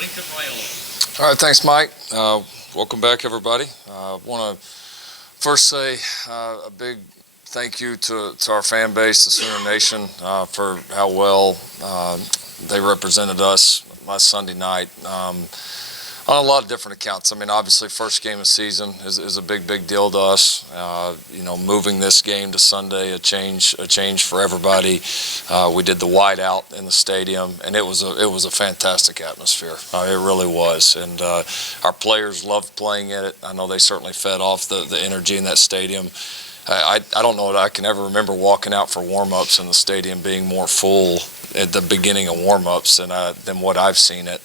Lincoln Raiola. All right, thanks, Mike. Welcome back, everybody. I want to first say a big thank you to our fan base, the Sooner Nation, for how well they represented us last Sunday night on a lot of different accounts. I mean, obviously, first game of season is a big deal to us. Moving this game to Sunday, a change for everybody. We did the whiteout in the stadium, and it was a fantastic atmosphere. It really was, and our players loved playing in it. I know they certainly fed off the energy in that stadium. I don't know that I can ever remember walking out for warm-ups in the stadium being more full at the beginning of warm-ups than what I've seen it.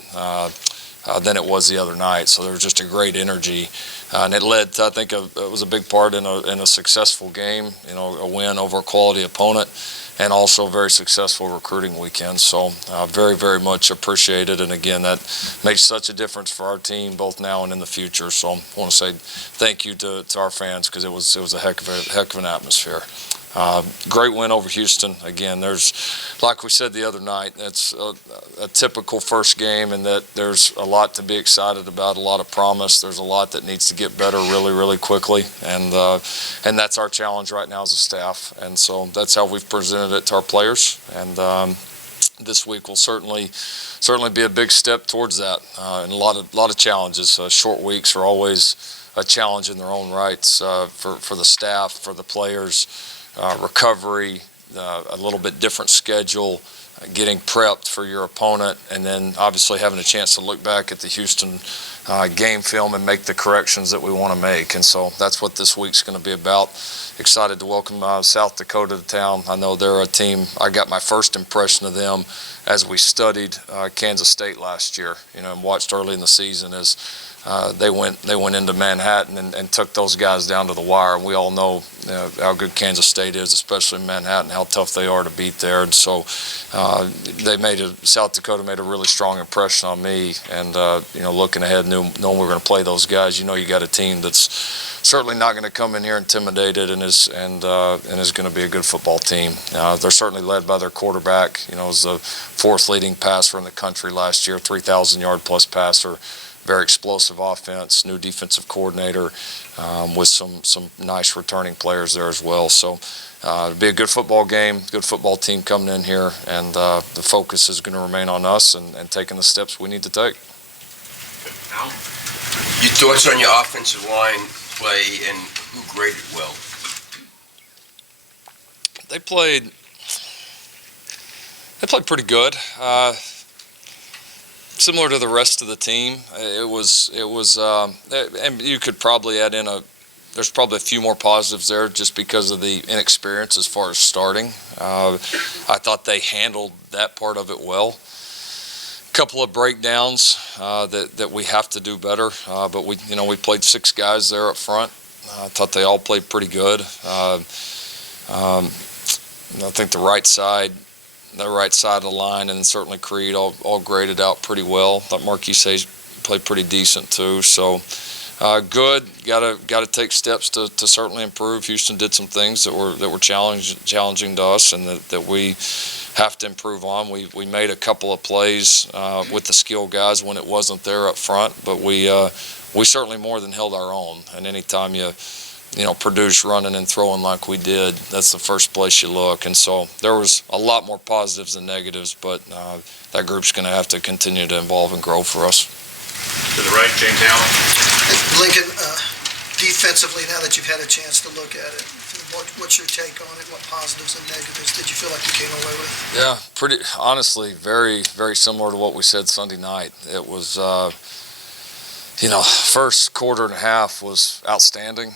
Than it was the other night. So there was just a great energy, and it led to, I think, it was a big part in a successful game. A win over a quality opponent, and also a very successful recruiting weekend. So very much appreciated, and again, that makes such a difference for our team both now and in the future. So I want to say thank you to our fans, because it was a heck of an atmosphere. Great win over Houston. Again, there's, like we said the other night, it's a typical first game, and that there's a lot to be excited about, a lot of promise. There's a lot that needs to get better really quickly, and that's our challenge right now as a staff. And so that's how we've presented it to our players. And this week will certainly be a big step towards that, and a lot of challenges. Short weeks are always a challenge in their own rights for the staff, for the players. Recovery, a little bit different schedule, getting prepped for your opponent, and then obviously having a chance to look back at the Houston game film and make the corrections that we want to make. And so that's what this week's going to be about. Excited to welcome South Dakota to town. I know they're a team. I got my first impression of them as we studied Kansas State last year, and watched early in the season as they went into Manhattan and took those guys down to the wire. And we all know how good Kansas State is, especially in Manhattan, how tough they are to beat there. And so South Dakota made a really strong impression on me. And looking ahead, knowing we're going to play those guys, you got a team that's certainly not going to come in here intimidated, and is going to be a good football team. They're certainly led by their quarterback. Was the fourth leading passer in the country last year, 3,000-yard plus passer. Very explosive offense, new defensive coordinator, with some nice returning players there as well. So it'll be a good football game, good football team coming in here, and the focus is going to remain on us and taking the steps we need to take. Al? Your thoughts on your offensive line play and who graded well? They played pretty good. Similar to the rest of the team, it was, and you could probably add in there's probably a few more positives there just because of the inexperience as far as starting. I thought they handled that part of it well. A couple of breakdowns that we have to do better, but we played 6 guys there up front. I thought they all played pretty good. I think the right side of the line, and certainly Creed all graded out pretty well. Thought Marquise played pretty decent too. So good. Got to take steps to certainly improve. Houston did some things that were challenging to us, and that we have to improve on. We made a couple of plays with the skill guys when it wasn't there up front, but we certainly more than held our own. And anytime you produce running and throwing like we did, that's the first place you look. And so there was a lot more positives than negatives, but that group's going to have to continue to evolve and grow for us. To the right, James Allen. Lincoln, defensively, now that you've had a chance to look at it, what's your take on it? What positives and negatives did you feel like you came away with? Yeah, pretty honestly, very similar to what we said Sunday night. It was, first quarter and a half was outstanding.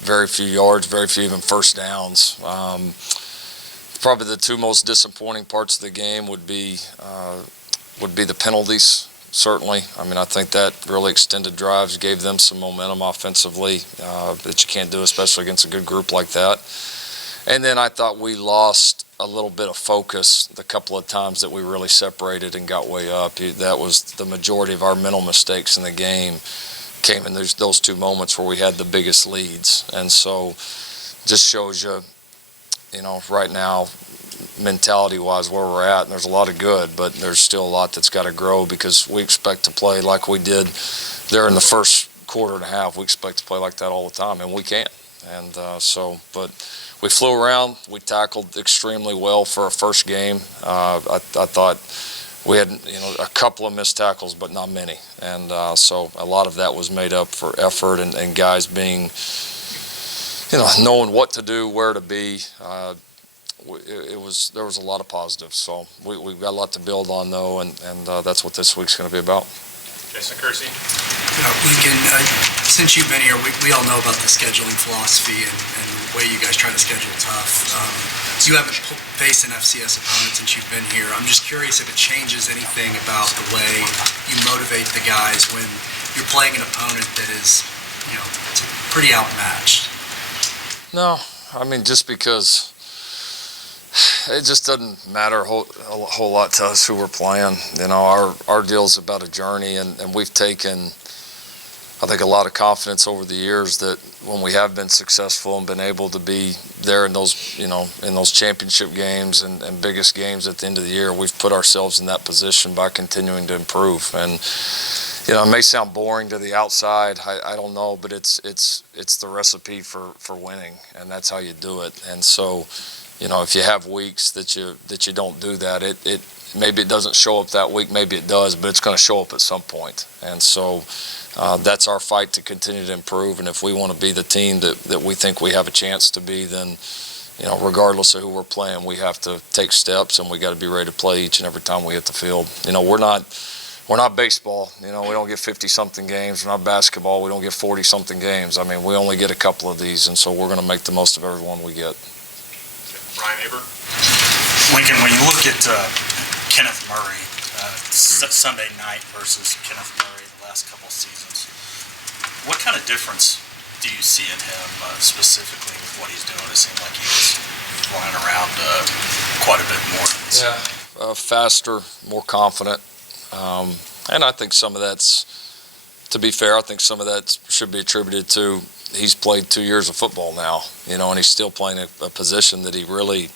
Very few yards, very few even first downs. Probably the 2 most disappointing parts of the game would be the penalties. Certainly, I think that really extended drives, gave them some momentum offensively that you can't do, especially against a good group like that. And then I thought we lost a little bit of focus the couple of times that we really separated and got way up. That was the majority of our mental mistakes in the game. Came in those 2 moments where we had the biggest leads. And so just shows you, right now mentality-wise where we're at. And there's a lot of good, but there's still a lot that's got to grow because we expect to play like we did there in the first quarter and a half. We expect to play like that all the time, and we can. And but we flew around. We tackled extremely well for a first game. I thought we had a couple of missed tackles, but not many. And so a lot of that was made up for effort and guys being, knowing what to do, where to be. There was a lot of positives. So we've got a lot to build on, though, and that's what this week's going to be about. Jason Kersey. Lincoln, since you've been here, we all know about the scheduling philosophy and the way you guys try to schedule tough. You haven't faced an FCS opponent since you've been here. I'm just curious if it changes anything about the way you motivate the guys when you're playing an opponent that is, pretty outmatched. No, I mean, just because it just doesn't matter a whole lot to us who we're playing. Our deal is about a journey, and we've taken, I think, a lot of confidence over the years that when we have been successful and been able to be there in those, in those championship games and biggest games at the end of the year, we've put ourselves in that position by continuing to improve. And it may sound boring to the outside, I don't know, but it's the recipe for winning, and that's how you do it. And so, if you have weeks that you don't do that, it maybe it doesn't show up that week, maybe it does, but it's going to show up at some point. And so that's our fight to continue to improve. And if we want to be the team that we think we have a chance to be, then regardless of who we're playing, we have to take steps, and we got to be ready to play each and every time we hit the field. We're not baseball. We don't get 50-something games. We're not basketball. We don't get 40-something games. I mean, we only get a couple of these, and so we're going to make the most of every one we get. Ryan Aber. Lincoln, when you look at Kenneth Murray, Sunday night versus Kenneth Murray the last couple of seasons, what kind of difference do you see in him specifically with what he's doing? It seemed like he was running around quite a bit more. Faster, more confident. And I think some of that's, to be fair, I think some of that should be attributed to he's played 2 years of football now, and he's still playing a position that he really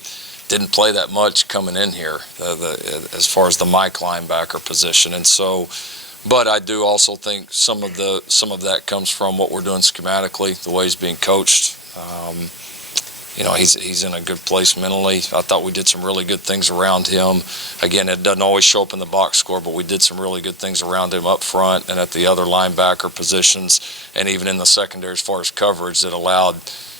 didn't play that much coming in here, as far as the Mike linebacker position. And so, but I do also think some of that comes from what we're doing schematically, the way he's being coached. He's in a good place mentally. I thought we did some really good things around him. Again, it doesn't always show up in the box score, but we did some really good things around him up front and at the other linebacker positions, and even in the secondary as far as coverage that allowed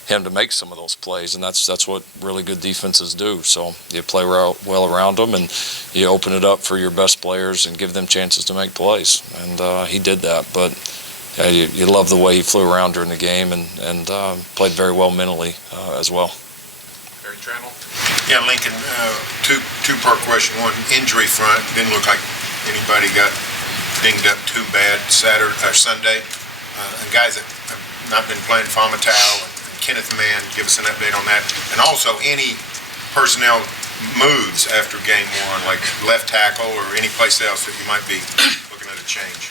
him to make some of those plays. And that's what really good defenses do. So you play well around them, and you open it up for your best players and give them chances to make plays. And he did that. But you love the way he flew around during the game and played very well mentally as well. Barry Trammell. Yeah, Lincoln, two-part question. One, injury front. Didn't look like anybody got dinged up too bad Sunday. And guys that have not been playing, Fomitau and Kenneth Mann, give us an update on that. And also any personnel moves after game one, like left tackle or any place else that you might be looking at a change.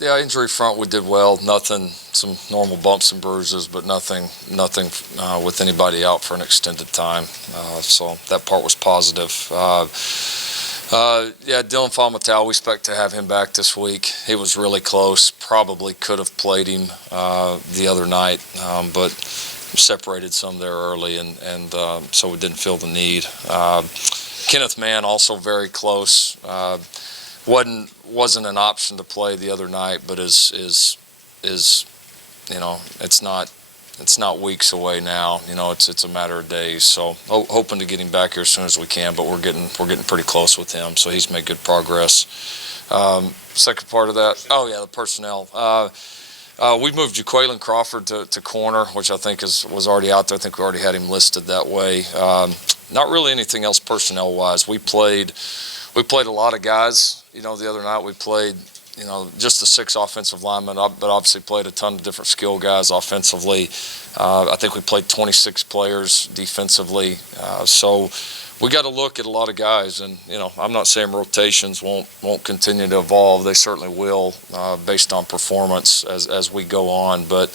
Injury front we did well. Nothing, some normal bumps and bruises, but nothing with anybody out for an extended time. So that part was positive. Dylan Fomitau, we expect to have him back this week. He was really close. Probably could have played him the other night, but separated some there early, and so we didn't feel the need. Kenneth Mann also very close. Wasn't an option to play the other night, but is it's not weeks away now. It's a matter of days. So hoping to get him back here as soon as we can, but we're getting pretty close with him. So he's made good progress. Second part of that, the personnel. We moved Jaquaylin Crawford to corner, which I think was already out there. I think we already had him listed that way. Not really anything else personnel-wise. We played a lot of guys. The other night we played, just the 6 offensive linemen, but obviously played a ton of different skill guys offensively. I think we played 26 players defensively. So we got to look at a lot of guys, and I'm not saying rotations won't continue to evolve. They certainly will, based on performance as we go on. But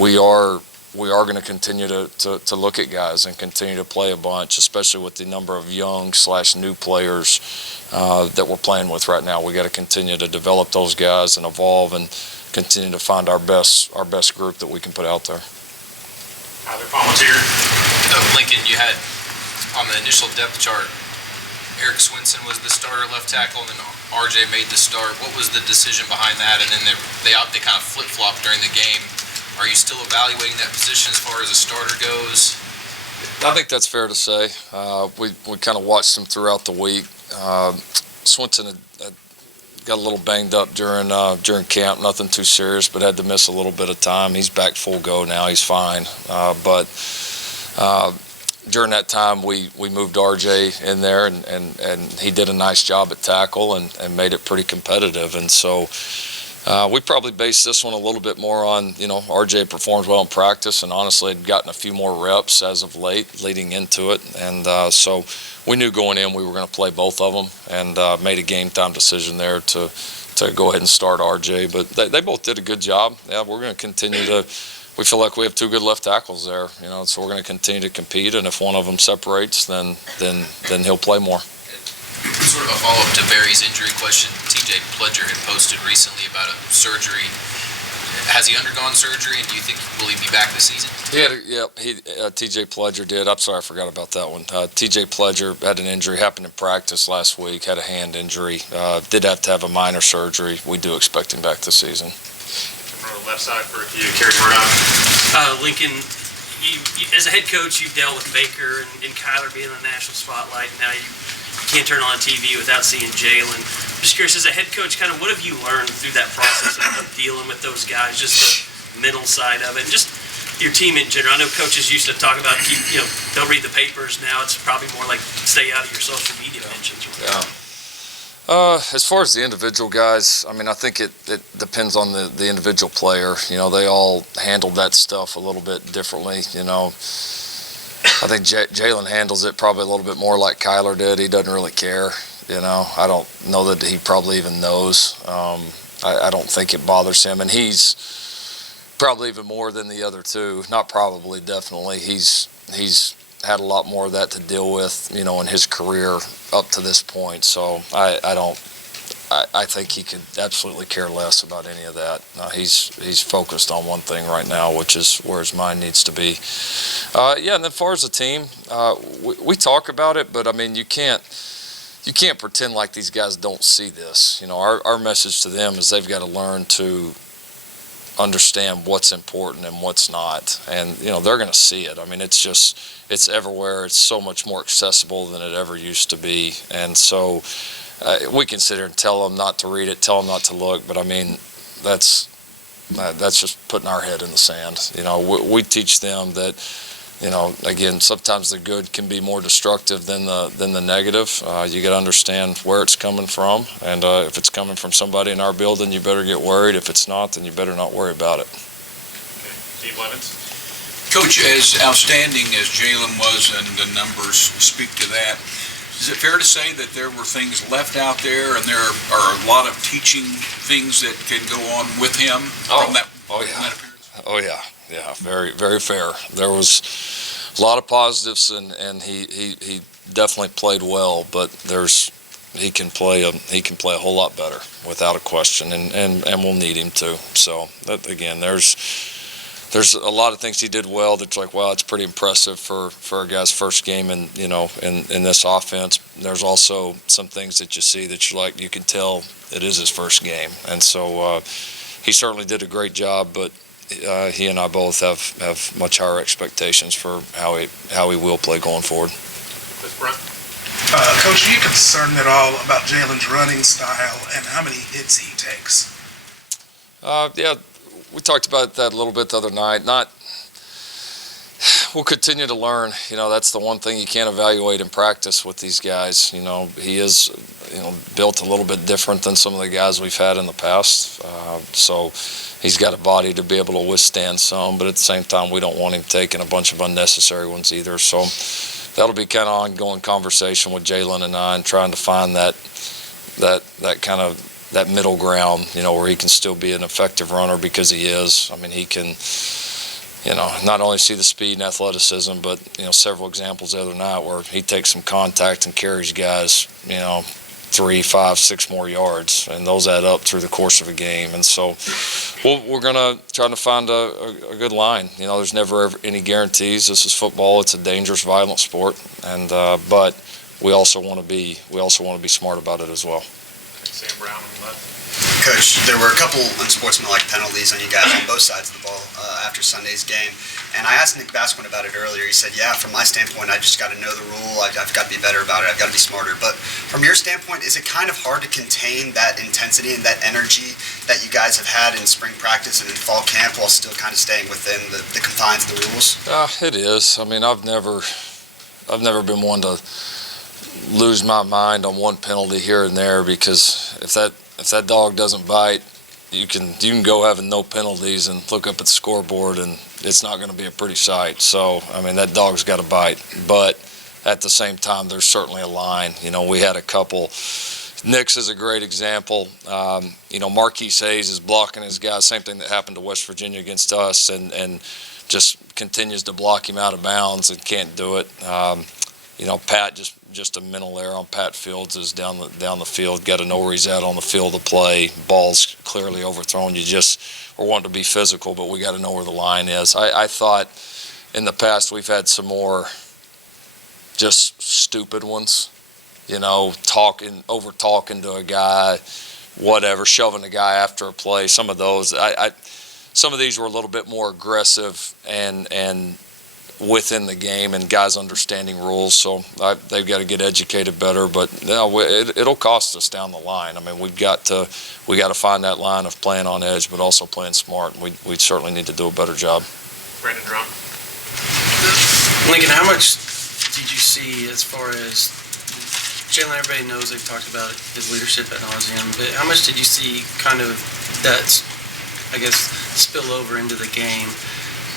we are we are going to continue to look at guys and continue to play a bunch, especially with the number of young/new players that we're playing with right now. We got to continue to develop those guys and evolve and continue to find our best group that we can put out there. Other volunteer? Lincoln, you had on the initial depth chart, Eric Swinson was the starter left tackle, and then RJ made the start. What was the decision behind that? And then they kind of flip-flopped during the game. Are you still evaluating that position as far as a starter goes? I think that's fair to say. We kind of watched him throughout the week. Swinson had got a little banged up during camp, nothing too serious, but had to miss a little bit of time. He's back full go now. He's fine. But during that time, we moved RJ in there, and he did a nice job at tackle and made it pretty competitive. And so we probably based this one a little bit more on, RJ performed well in practice and honestly had gotten a few more reps as of late leading into it. And so we knew going in we were going to play both of them and made a game time decision there to go ahead and start RJ. But they both did a good job. Yeah, we're going to continue to. We feel like we have two good left tackles there, so we're going to continue to compete. And if one of them separates, then he'll play more. Sort of a follow-up to Barry's injury question. TJ Pledger had posted recently about a surgery. Has he undergone surgery, and do you think will he be back this season? TJ Pledger did. I'm sorry, I forgot about that one. TJ Pledger had an injury, happened in practice last week, had a hand injury, did have to have a minor surgery. We do expect him back this season. From the left side for you, Kerry Murdoch. Lincoln, you, as a head coach, you've dealt with Baker and Kyler being in the national spotlight, and now you can't turn on TV without seeing Jalen. I'm just curious, as a head coach, kind of what have you learned through that process of dealing with those guys, just the mental side of it, and just your team in general? I know coaches used to talk about, don't read the papers. Now it's probably more like stay out of your social media mentions. Yeah. As far as the individual guys, I mean, I think it depends on the individual player. They all handled that stuff a little bit differently. I think Jalen handles it probably a little bit more like Kyler did. He doesn't really care. I don't know that he probably even knows. I don't think it bothers him, and he's probably even more than the other two. Not probably, definitely. He's had a lot more of that to deal with, in his career up to this point. So I think he could absolutely care less about any of that. He's focused on one thing right now, which is where his mind needs to be. And as far as the team, we talk about it, but I mean, you can't pretend like these guys don't see this. Our message to them is they've got to learn to understand what's important and what's not, and they're going to see it. I mean, it's everywhere. It's so much more accessible than it ever used to be, and so we can sit here and tell them not to read it, tell them not to look, but I mean, that's just putting our head in the sand. We teach them that, again, sometimes the good can be more destructive than the negative. You got to understand where it's coming from, and if it's coming from somebody in our building, you better get worried. If it's not, then you better not worry about it. Okay. Steve Levens. Coach, as outstanding as Jalen was, and the numbers speak to that, is it fair to say that there were things left out there, and there are a lot of teaching things that can go on with him from that appearance? Oh yeah, very, very fair. There was a lot of positives, and he definitely played well, but he can play a whole lot better without a question, and we'll need him to. So that, again, there's a lot of things he did well that's like, wow, it's pretty impressive for a guy's first game in this offense. There's also some things that you see that you can tell it is his first game, and so he certainly did a great job, but he and I both have much higher expectations for how he will play going forward. Brent. Coach, are you concerned at all about Jalen's running style and how many hits he takes? Yeah, we talked about that a little bit the other night. We'll continue to learn. That's the one thing you can't evaluate in practice with these guys. He is, built a little bit different than some of the guys we've had in the past. So he's got a body to be able to withstand some, but at the same time, we don't want him taking a bunch of unnecessary ones either. So that'll be kind of ongoing conversation with Jalen and I, and trying to find that kind of that middle ground, where he can still be an effective runner, because he is. I mean, he can not only see the speed and athleticism, but, several examples the other night where he takes some contact and carries guys, 3, 5, 6 more yards, and those add up through the course of a game. And so we're going to try to find a good line. There's never any guarantees. This is football. It's a dangerous, violent sport, and but we also want to be smart about it as well. Sam Brown on the left. Coach, there were a couple unsportsmanlike penalties on you guys on both sides of the ball after Sunday's game. And I asked Nick Basquin about it earlier. He said, yeah, from my standpoint, I just got to know the rule. I've got to be better about it. I've got to be smarter. But from your standpoint, is it kind of hard to contain that intensity and that energy that you guys have had in spring practice and in fall camp while still kind of staying within the confines of the rules? It is. I mean, I've never been one to lose my mind on one penalty here and there, because if that dog doesn't bite, you can go having no penalties and look up at the scoreboard, and it's not going to be a pretty sight. So, I mean, that dog's got to bite. But at the same time, there's certainly a line. We had a couple. Nick's is a great example. Marquise Hayes is blocking his guy. Same thing that happened to West Virginia against us, and just continues to block him out of bounds and can't do it. Pat just a mental error on Pat Fields is down the field, got to know where he's at on the field of play. Ball's clearly overthrown. We're wanting to be physical, but we got to know where the line is. I thought in the past we've had some more just stupid ones, over talking to a guy, whatever, shoving a guy after a play. Some of those, some of these were a little bit more aggressive and within the game, and guys understanding rules. So they've got to get educated better. But it'll cost us down the line. I mean, we got to find that line of playing on edge, but also playing smart. And we certainly need to do a better job. Brandon Drum. Lincoln, how much did you see as far as Jalen? Everybody knows they've talked about his leadership ad nauseum, but how much did you see kind of that, I guess, spill over into the game?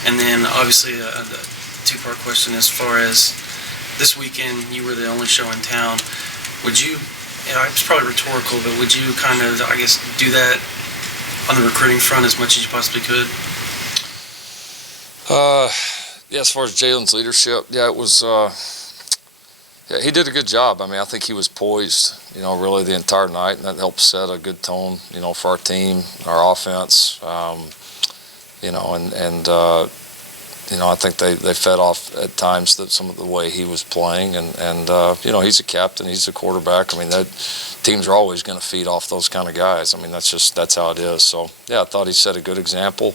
And then obviously the two-part question as far as this weekend, you were the only show in town. Would you, it's probably rhetorical, but would you kind of, I guess, do that on the recruiting front as much as you possibly could? As far as Jalen's leadership, it was, he did a good job. I mean, I think he was poised, really the entire night, and that helped set a good tone, for our team, our offense, I think they fed off at times some of the way he was playing, and he's a captain, he's a quarterback. I mean, that teams are always going to feed off those kind of guys. I mean, that's how it is. So I thought he set a good example,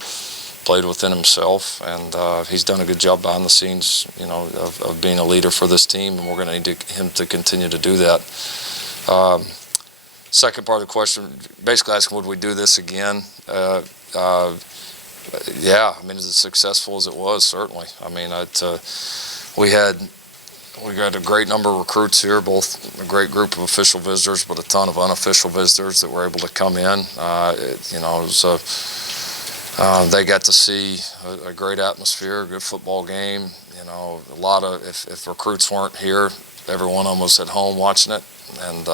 played within himself, and he's done a good job behind the scenes, of being a leader for this team, and we're going to need him to continue to do that. Second part of the question, basically asking, would we do this again? I mean, as successful as it was, certainly. I mean, we got a great number of recruits here, both a great group of official visitors, but a ton of unofficial visitors that were able to come in. They got to see a great atmosphere, a good football game. A lot of, if recruits weren't here, every one of them was at home watching it, and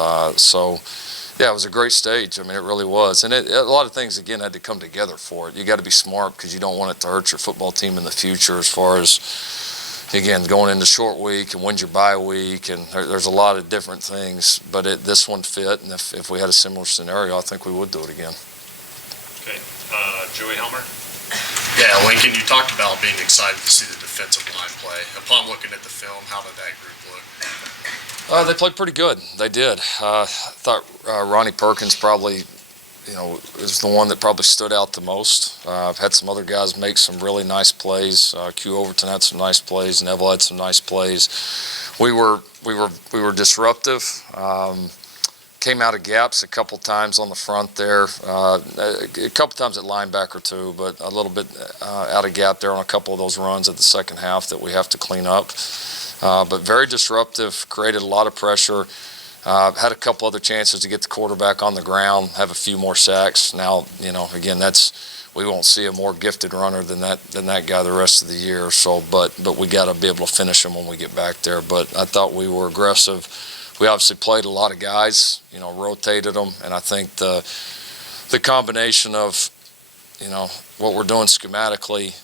it was a great stage. I mean, it really was. And a lot of things, again, had to come together for it. You got to be smart because you don't want it to hurt your football team in the future as far as, again, going into short week and when's your bye week. And there's a lot of different things. But this one fit. And if we had a similar scenario, I think we would do it again. Okay. Joey Helmer. Yeah, Lincoln, you talked about being excited to see the defensive line play. Upon looking at the film, how did that group look? They played pretty good. They did. I thought Ronnie Perkins probably, is the one that probably stood out the most. I've had some other guys make some really nice plays. Q Overton had some nice plays. Neville had some nice plays. We were disruptive. Came out of gaps a couple times on the front there. A couple times at linebacker too, but a little bit out of gap there on a couple of those runs at the second half that we have to clean up. But very disruptive, created a lot of pressure. Had a couple other chances to get the quarterback on the ground, have a few more sacks. Now, again, we won't see a more gifted runner than that guy the rest of the year. So, but we got to be able to finish him when we get back there. But I thought we were aggressive. We obviously played a lot of guys, rotated them, and I think the combination of what we're doing schematically,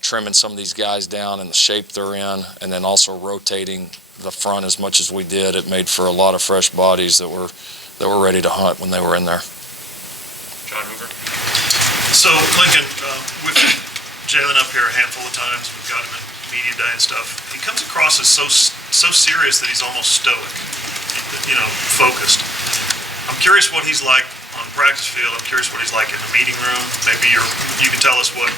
trimming some of these guys down in the shape they're in, and then also rotating the front as much as we did, it made for a lot of fresh bodies that were ready to hunt when they were in there. John Hoover. So, Lincoln, with Jalen up here a handful of times, we've got him in media day and stuff. He comes across as so serious that he's almost stoic, focused. I'm curious what he's like on practice field. I'm curious what he's like in the meeting room. Maybe you can tell us what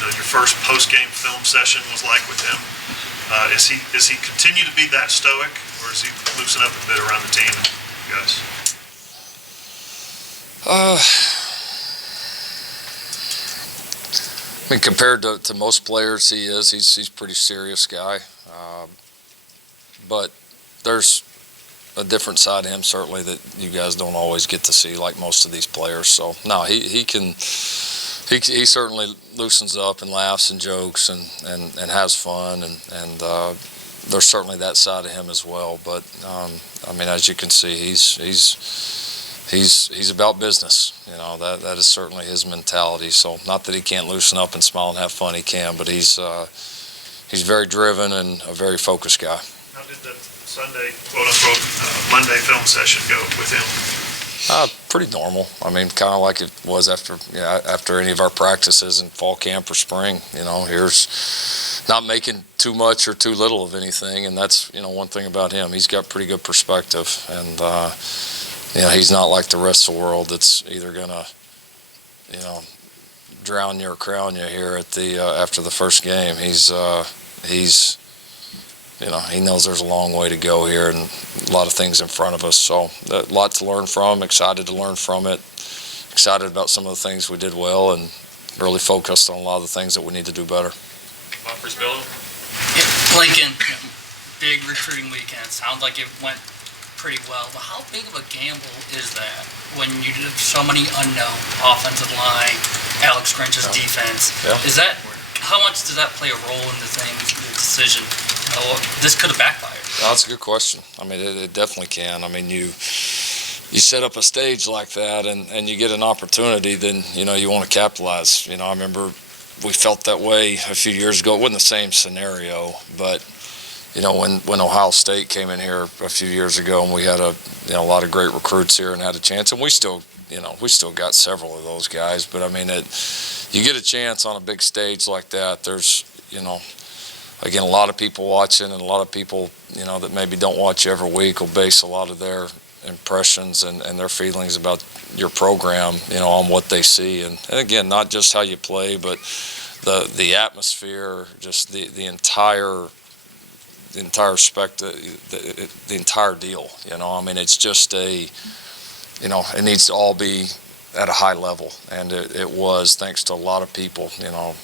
your first post-game film session was like with him. Is he continue to be that stoic, or is he loosen up a bit around the team and you guys? I mean, compared to most players, he's a pretty serious guy. But there's a different side of him, certainly, that you guys don't always get to see, like most of these players. So, no, he certainly loosens up and laughs and jokes and has fun, and there's certainly that side of him as well. But, I mean, as you can see, he's about business. That is certainly his mentality. So not that he can't loosen up and smile and have fun, he can, but he's very driven and a very focused guy. How did the Sunday, quote-unquote, Monday film session go with him? Pretty normal. I mean, kind of like it was after any of our practices in fall camp or spring. Here's not making too much or too little of anything, and that's one thing about him. He's got pretty good perspective, and he's not like the rest of the world that's either gonna drown you or crown you here at the after the first game. He knows there's a long way to go here and a lot of things in front of us. So a lot to learn from, excited to learn from it, excited about some of the things we did well, and really focused on a lot of the things that we need to do better. Billow? Lincoln, big recruiting weekend. Sounds like it went pretty well, but how big of a gamble is that when you have so many unknown offensive line, Alex Grinch's defense? Yeah. How much does that play a role in the decision? This could have backfired. That's a good question. I mean, it definitely can. I mean, you set up a stage like that and you get an opportunity, then, you want to capitalize. I remember we felt that way a few years ago. It wasn't the same scenario, but, when Ohio State came in here a few years ago and we had a lot of great recruits here and had a chance, and we still got several of those guys, but I mean, you get a chance on a big stage like that. There's, again, a lot of people watching, and a lot of people, that maybe don't watch you every week will base a lot of their impressions and their feelings about your program, on what they see. And again, not just how you play, but the atmosphere, just the entire the entire deal. I mean, it's just it needs to all be at a high level, and it was, thanks to a lot of people,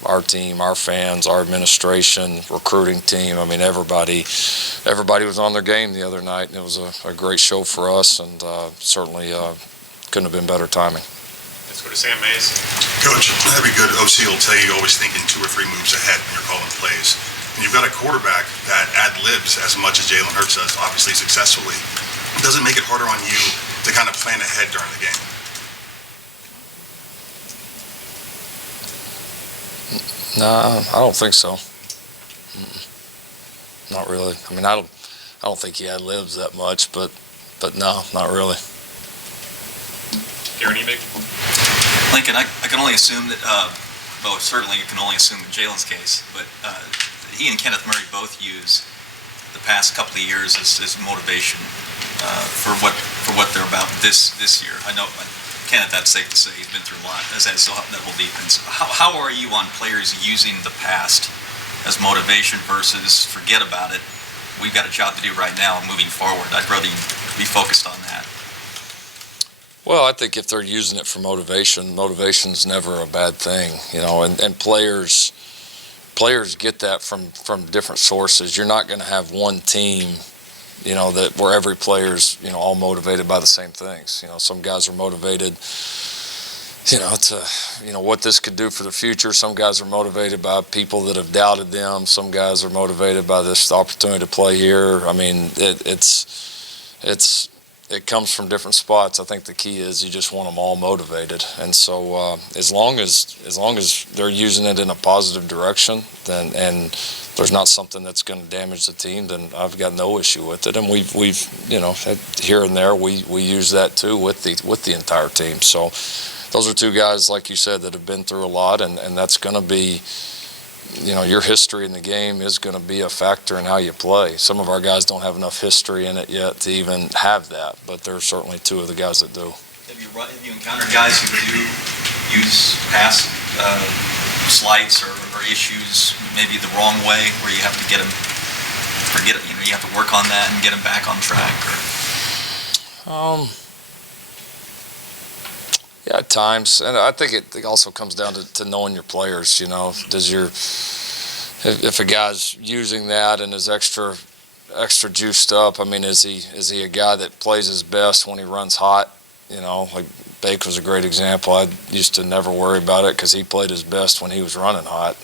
our team, our fans, our administration, recruiting team. I mean, everybody was on their game the other night, and it was a great show for us, and certainly couldn't have been better timing. Let's go to Sam Mays. Coach, every good OC will tell you you're always thinking 2 or 3 moves ahead when you're calling plays. And you've got a quarterback that ad-libs as much as Jalen Hurts does, obviously successfully. Does it make it harder on you to kind of plan ahead during the game? No, I don't think so. Not really. I mean, I don't think he ad-libs that much, but no, not really. Garen Ebig? Lincoln, I can only assume that, certainly you can only assume in Jalen's case, but he and Kenneth Murray both use the past couple of years as motivation for what they're about this year. I know, Kenneth, that's safe to say, he's been through a lot, as has that whole defense. How are you on players using the past as motivation versus forget about it? We've got a job to do right now and moving forward. I'd rather you be focused on that. Well, I think if they're using it for motivation's never a bad thing, and players get that from different sources. You're not going to have one team, where every player's, all motivated by the same things. Some guys are motivated, to, what this could do for the future. Some guys are motivated by people that have doubted them. Some guys are motivated by this opportunity to play here. I mean, it's it comes from different spots. I think the key is you just want them all motivated. And so as long as they're using it in a positive direction, then and there's not something that's going to damage the team, then I've got no issue with it. And we've here and there we use that too with the entire team. So those are two guys, like you said, that have been through a lot, and that's going to be, your history in the game is going to be a factor in how you play. Some of our guys don't have enough history in it yet to even have that, but there's certainly two of the guys that do. Have you encountered guys who do use past slights or issues maybe the wrong way, where you have to get them, you have to work on that and get them back on track? Yeah, at times, and I think it also comes down to knowing your players. If a guy's using that and is extra juiced up, I mean, is he a guy that plays his best when he runs hot? Like Bake was a great example. I used to never worry about it because he played his best when he was running hot.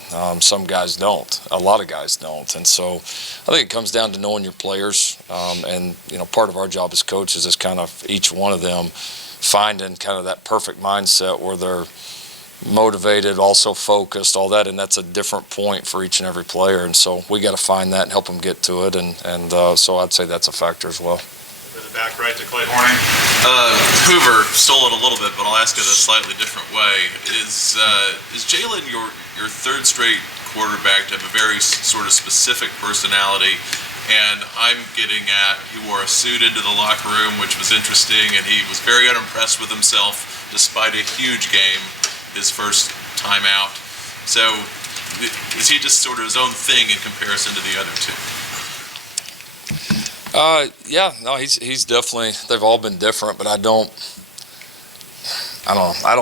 Some guys don't. A lot of guys don't. And so I think it comes down to knowing your players. And part of our job as coaches is kind of each one of them finding kind of that perfect mindset where they're motivated, also focused, all that, and that's a different point for each and every player. And so we got to find that and help them get to it. And so I'd say that's a factor as well. Back right to Clay Horning. Hoover stole it a little bit, but I'll ask it a slightly different way. Is Jalen your third straight quarterback to have a very sort of specific personality? And I'm getting at, he wore a suit into the locker room, which was interesting, and he was very unimpressed with himself despite a huge game, his first time out. So is he just sort of his own thing in comparison to the other two? Yeah, no, he's definitely. They've all been different, but I don't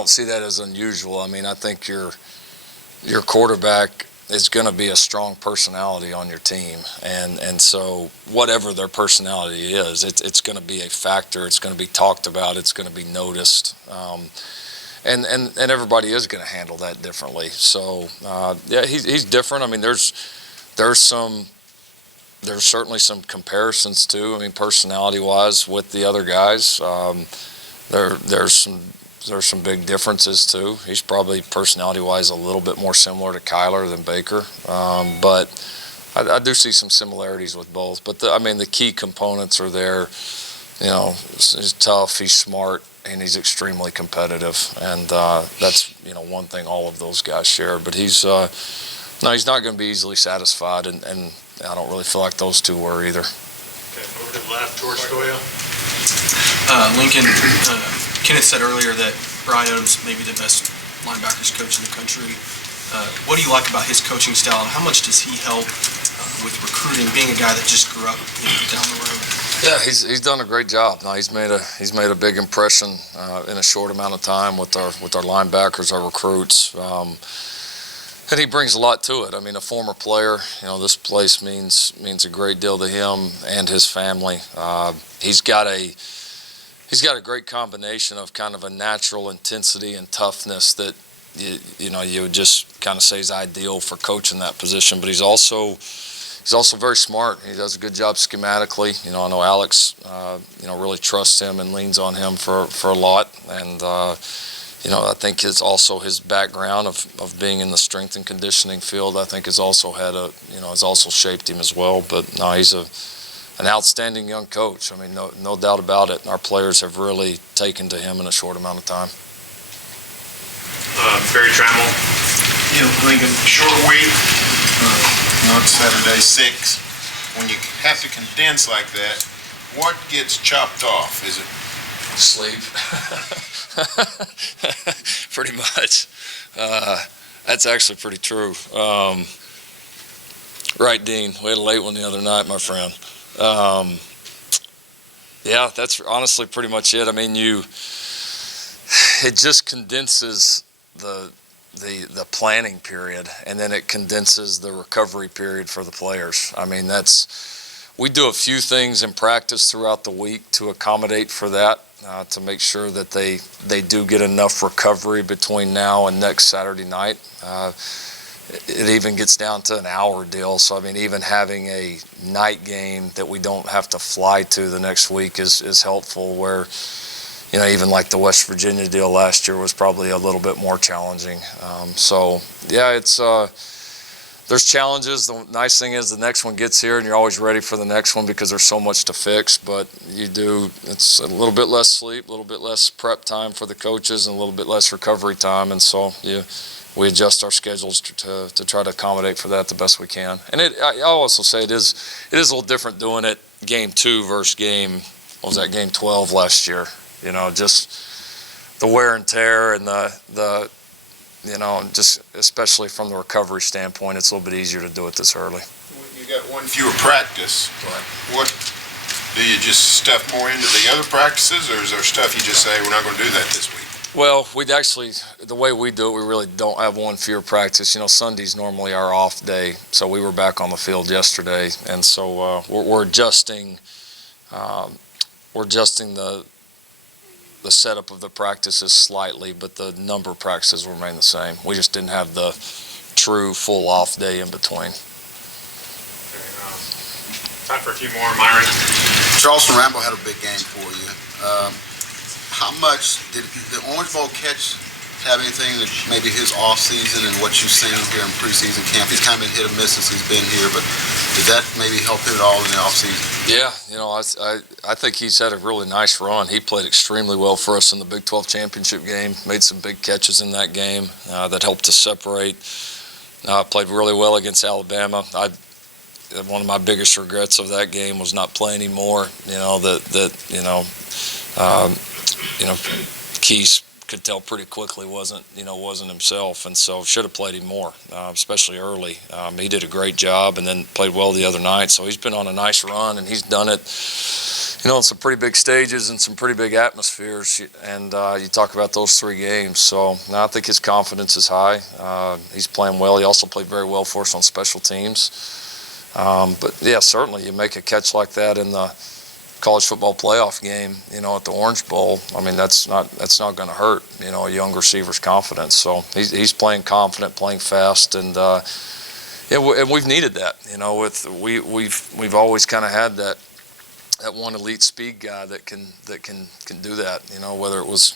see that as unusual. I mean, I think your quarterback is going to be a strong personality on your team, and so whatever their personality is, it's going to be a factor. It's going to be talked about. It's going to be noticed, and everybody is going to handle that differently. So yeah, he's different. I mean, there's certainly some comparisons too. I mean, personality-wise with the other guys, there's some big differences too. He's probably personality-wise a little bit more similar to Kyler than Baker, but I do see some similarities with both. But the key components are there. He's tough, he's smart, and he's extremely competitive, and that's one thing all of those guys share. But he's not going to be easily satisfied, and I don't really feel like those two were either. Okay, over to the left, George Goya. Lincoln, Kenneth said earlier that Brian Odom's maybe the best linebackers coach in the country. What do you like about his coaching style, and how much does he help with recruiting, being a guy that just grew up down the road? Yeah, he's done a great job. No, he's made a big impression in a short amount of time with our linebackers, our recruits. And he brings a lot to it. I mean, a former player, this place means a great deal to him and his family. He's got a great combination of kind of a natural intensity and toughness that you would just kind of say is ideal for coaching that position. But he's also very smart. He does a good job schematically. I know Alex, really trusts him and leans on him for a lot. And I think it's also his background of being in the strength and conditioning field, I think has also shaped him as well. But no, he's an outstanding young coach. I mean, no doubt about it. Our players have really taken to him in a short amount of time. Barry Trammell. Lincoln, short week, not Saturday, 6. When you have to condense like that, what gets chopped off? Is it sleep? Pretty much. That's actually pretty true. Right, Dean? We had a late one the other night, my friend. Yeah, that's honestly pretty much it. I mean, it just condenses the planning period, and then it condenses the recovery period for the players. I mean, we do a few things in practice throughout the week to accommodate for that. To make sure that they do get enough recovery between now and next Saturday night. it even gets down to an hour deal. So, I mean, even having a night game that we don't have to fly to the next week is helpful, where, you know, even like the West Virginia deal last year was probably a little bit more challenging. So, yeah, it's there's challenges. The nice thing is the next one gets here and you're always ready for the next one because there's so much to fix, but it's a little bit less sleep, a little bit less prep time for the coaches, and a little bit less recovery time, and so we adjust our schedules to try to accommodate for that the best we can. And I'll also say it is a little different doing it game 2 versus game 12 last year. You know, just the wear and tear and the you know, just especially from the recovery standpoint, it's a little bit easier to do it this early. You got one fewer practice. What, do you just stuff more into the other practices, or is there stuff you just say, we're not going to do that this week? Well, the way we do it, we really don't have one fewer practice. You know, Sunday's normally our off day, so we were back on the field yesterday, and so we're adjusting the setup of the practices slightly, but the number of practices will remain the same. We just didn't have the true full off day in between. Time for a few more, Myron. Charleston Rambo had a big game for you. How much did the Orange Bowl catch have anything that maybe his off season and what you've seen here in preseason camp? He's kind of been hit or miss since he's been here, but did that maybe help him at all in the off season? Yeah, you know, I think he's had a really nice run. He played extremely well for us in the Big 12 championship game, made some big catches in that game that helped us separate. Played really well against Alabama. One of my biggest regrets of that game was not playing anymore. You know, Keys could tell pretty quickly wasn't himself, and so should have played him more, especially early. He did a great job and then played well the other night, so he's been on a nice run, and he's done it, you know, in some pretty big stages and some pretty big atmospheres, and you talk about those 3 games, so I think his confidence is high. He's playing well. He also played very well for us on special teams. But yeah, certainly you make a catch like that in the college football playoff game, you know, at the Orange Bowl. I mean, that's not going to hurt, you know, a young receiver's confidence. So he's playing confident, playing fast, and and we've needed that. You know, we've always kind of had that one elite speed guy that can do that. You know, whether it was,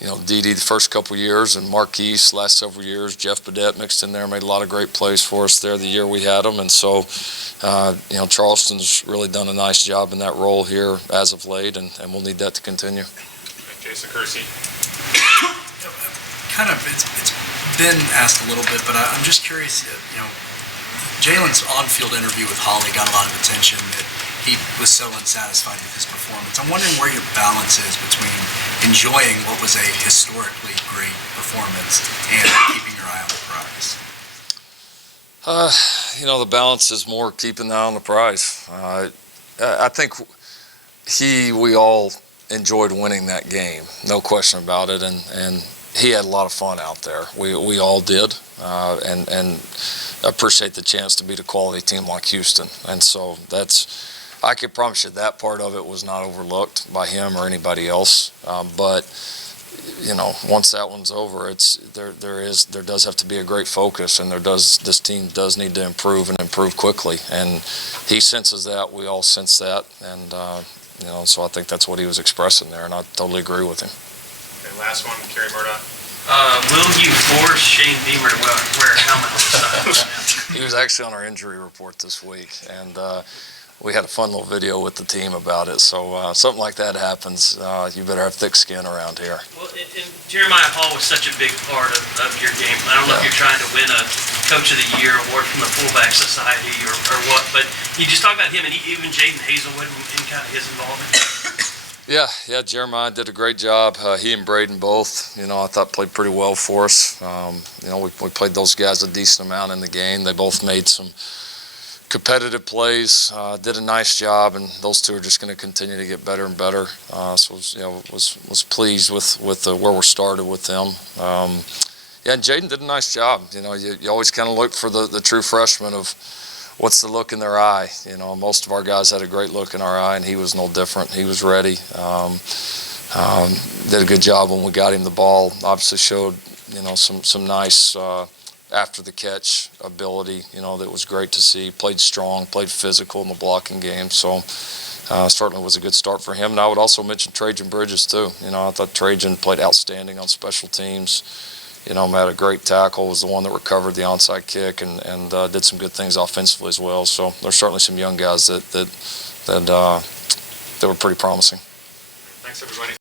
you know, Dede the first couple of years and Marquise last several years, Jeff Badette mixed in there, made a lot of great plays for us there the year we had him, and so you know, Charleston's really done a nice job in that role here as of late, and we'll need that to continue. Jason Kersey. Kind of, it's been asked a little bit, but I'm just curious, you know, Jalen's on-field interview with Holly got a lot of attention, that he was so unsatisfied with his performance. I'm wondering where your balance is between enjoying what was a historically great performance and keeping your eye on the prize. You know, the balance is more keeping an eye on the prize. I think we all enjoyed winning that game, no question about it, and he had a lot of fun out there. We all did, and appreciate the chance to beat a quality team like Houston. And so I can promise you that part of it was not overlooked by him or anybody else. But you know, once that one's over, there does have to be a great focus, and this team does need to improve and improve quickly. And he senses that, we all sense that, and you know, so I think that's what he was expressing there, and I totally agree with him. Okay, last one, Kerry Murdoch. Will you force Shane Beamer to wear a helmet on the side? He was actually on our injury report this week, and we had a fun little video with the team about it. So something like that happens, you better have thick skin around here. Well, and Jeremiah Hall was such a big part of your game. I don't know if you're trying to win a Coach of the Year award from the Fullback Society or what, but you just talk about him and even Jaden Hazelwood and kind of his involvement. Yeah, Jeremiah did a great job. He and Braden both, you know, I thought played pretty well for us. You know, we played those guys a decent amount in the game. They both made some competitive plays, did a nice job, and those two are just going to continue to get better and better. So you know, was pleased with where we started with them. Yeah, and Jaden did a nice job. You know, you always kind of look for the true freshman of what's the look in their eye. You know, most of our guys had a great look in our eye, and he was no different. He was ready. Did a good job when we got him the ball. Obviously showed, you know, some nice after the catch ability, that was great to see. Played strong, played physical in the blocking game. So certainly was a good start for him. And I would also mention Trajan Bridges too. I thought Trajan played outstanding on special teams. Had a great tackle, was the one that recovered the onside kick, and did some good things offensively as well. So there's certainly some young guys that were pretty promising. Thanks, everybody.